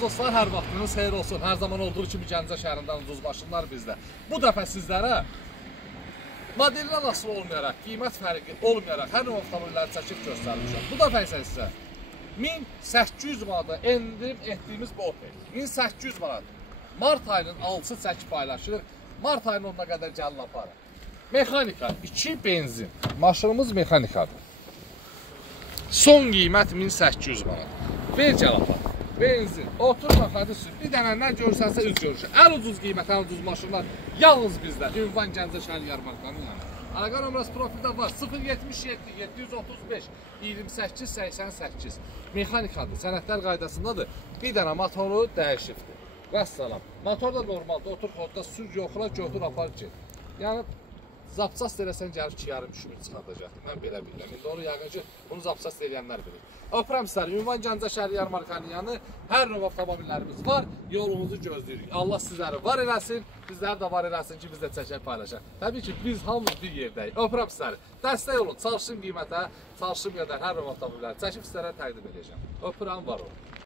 Dostlar, hər vaxtınız xeyir olsun. Hər zaman olduğu kimi Gəncə şəhərindən ucuz maşınlar bizdə. Bu dəfə sizlərə modelinə asılı olmayaraq, qiymət fərqi olmayaraq hər növ avtomobilləri çəkib göstərmişəm. Bu dəfə isə sizə 1800 manata endirim etdiyimiz bu Opel. 1800 manat. Mart ayının 6-sı çəkib paylaşılır. Mart ayının 10-na qədər gəlin aparır. Mexanika, 2 benzin. Maşınımız mexanikadır. Son qiymət 1800 manat. Ver gəl aparır. Benzin, otur baxadı sür. Bir dənə nə görsənsə üz görüşür. Ən ucuz qiymət, ən ucuz maşınlar yalnız bizdə. Ünvan Gəncə şəhər yarmarkanın yanı. Əlaqə nömrəsi profildə var. 077 735 28 88. Mexanikadır, sənədlər qaydasındadır. Bir dənə motoru dəyişibdir. Vəssalam. Motor da normaldır. Otur xodda sür, yoxla, götür, apar ki. Yəni zapsas eləsən gəlib 2,5 min çıxardacaqdır. Mən belə bilirəm. İndi onu yəqin ki, bunu zapsas eləyənlər bilir. Öpürəm sizləri. Ünvan Gəncə şəhər yarmarkanın yanı. Hər növ avtomobillərimiz var. Yolumuzu gözləyirik. Allah sizləri var eləsin. Bizləri də var eləsin ki, biz də çəkək paylaşaq. Təbii ki, biz hamımız bir yerdəyik. Öpürəm sizləri. Dəstək olun. Çalışın qiymətə, çalışın qədər hər növ avtomobilləri çəkib sizlərə təqdim edəcəm. Öpürəm, var olun.